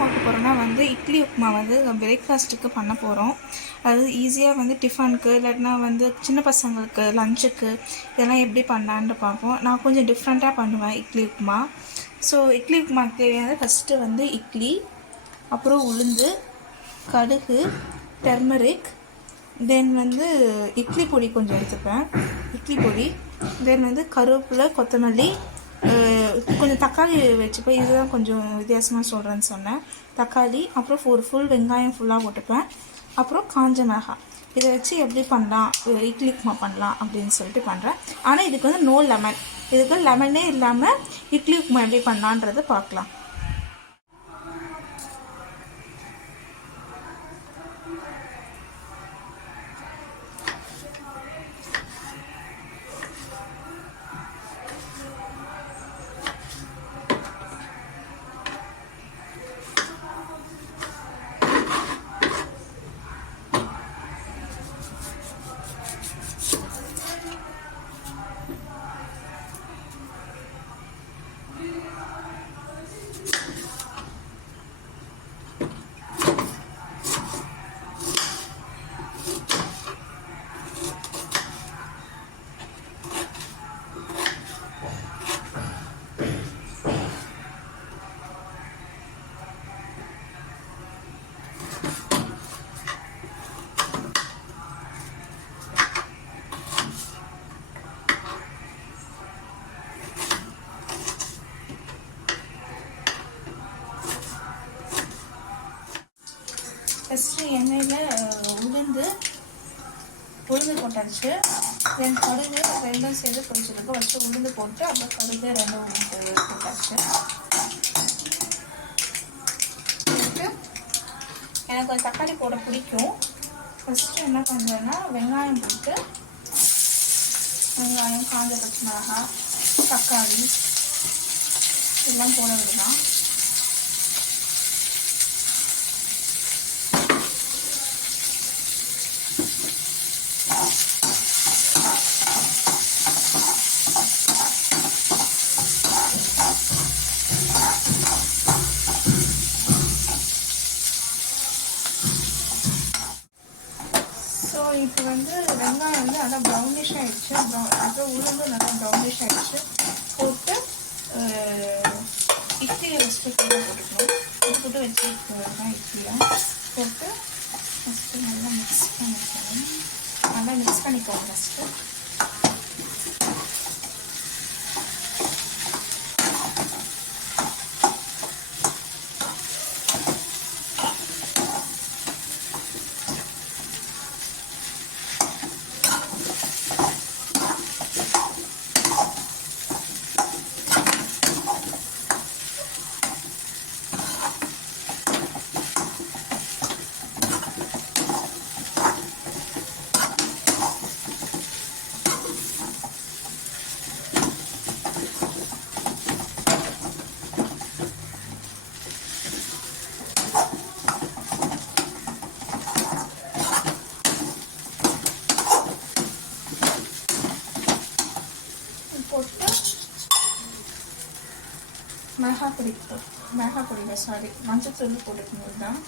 பார்க்க போகிறோன்னா வந்து இட்லி உப்புமா வந்து பிரேக்ஃபாஸ்ட்டுக்கு பண்ண போகிறோம். அதாவது ஈஸியாக வந்து டிஃபனுக்கு இல்லாட்டினா வந்து சின்ன பசங்களுக்கு லஞ்சுக்கு இதெல்லாம் எப்படி பண்ணலான்ட்டு பார்ப்போம். நான் கொஞ்சம் டிஃப்ரெண்ட்டாக பண்ணுவேன் இட்லி உப்புமா. ஸோ இட்லி உப்புமாக்கு தேவையானது ஃபஸ்ட்டு வந்து இட்லி, அப்புறம் உளுந்து, கடுகு, டர்மரிக், தென் வந்து இட்லி பொடி கொஞ்சம் எடுத்துப்பேன், இட்லி பொடி, தென் வந்து கருவேப்பிலை, கொத்தமல்லி, கொஞ்சம் தக்காளி வச்சுப்பேன். இதுதான் கொஞ்சம் வித்தியாசமாக சொல்கிறேன்னு சொன்னேன். தக்காளி, அப்புறம் ஒரு ஃபுல் வெங்காயம் ஃபுல்லாக போட்டுப்பேன், அப்புறம் காஞ்ச மிளகாய். இதை வச்சு எப்படி பண்ணலாம், இட்லி உப்புமா பண்ணலாம் அப்படின்னு சொல்லிட்டு பண்ணுறேன். ஆனால் இதுக்கு வந்து நோ லெமன், இதுக்கு லெமனே இல்லாமல் இட்லி உப்புமா எப்படி பண்ணலான்றதை பார்க்கலாம். ஃபஸ்ட்டு எண்ணெயில் உளுந்து போட்டாச்சு. தென் கடுகு ரெண்டும் சேர்த்து பொரிச்சிருக்கு. ஃபஸ்ட்டு உளுந்து போட்டு அப்புறம் கடுகு ரெண்டும் போட்டாச்சு. எனக்கு ஒரு தக்காளி போட பிடிக்கும். ஃபஸ்ட்டு என்ன பண்ணுறேன்னா வெங்காயம் போட்டு, வெங்காயம், காஞ்ச பச்சை மிளகாய், தக்காளி எல்லாம் போட விடலாம். இப்போ வந்து வெங்காயம் வந்து நல்லா ப்ரௌனிஷ் ஆகிடுச்சு. அப்புறம் உளுந்து நல்லா ப்ரௌனிஷ் ஆகிடுச்சு. போட்டு இட்லியை ஃபஸ்ட்டு கீழே போட்டுக்கணும். போட்டு வச்சுருக்கேன். இட்லியை போட்டு ஃபஸ்ட்டு நல்லா மிக்ஸ் பண்ணிக்கோங்க ஃபஸ்ட்டு. மிளகாய் பொடி சாரி மஞ்சத்தூள் போட்டுக்கணும் தான்.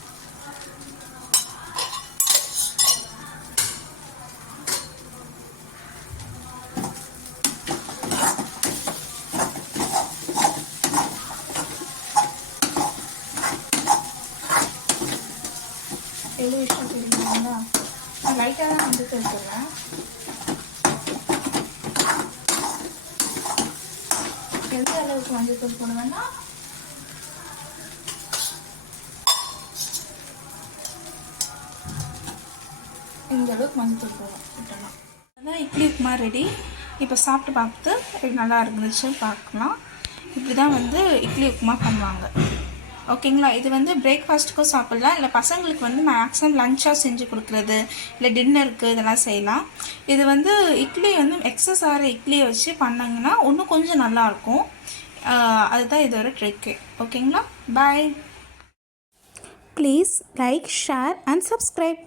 எவ்வளோ விஷயம் தெரியுங்களா? நான் லைட்டாக தான் மஞ்சத்தூள் போடுவேன். எந்த அளவுக்கு மஞ்சத்தூள் போடுவேன்னா, இந்த அளவுக்கு மஞ்சத்தூள் போடும் விட்டலாம். அதான் இட்லி உப்புமா ரெடி. இப்போ சாப்பிட்டு பார்த்து நல்லா இருந்துச்சு பார்க்கலாம். இப்படி தான் வந்து இட்லி உப்புமா பண்ணுவாங்க. ஓகேங்களா? இது வந்து பிரேக்ஃபாஸ்ட்டுக்கும் சாப்பிட்லாம், இல்லை பசங்களுக்கு வந்து மேக்ஸிமம் லஞ்சாக செஞ்சு கொடுக்குறது, இல்லை டின்னருக்கு இதெல்லாம் செய்யலாம். இது வந்து இட்லி வந்து எக்ஸஸ் ஆகிற இட்லியை வச்சு பண்ணாங்கன்னா இன்னும் கொஞ்சம் நல்லாயிருக்கும். அதுதான் இதோட ட்ரிக்கு. ஓகேங்களா? Bye. Please like, share and subscribe.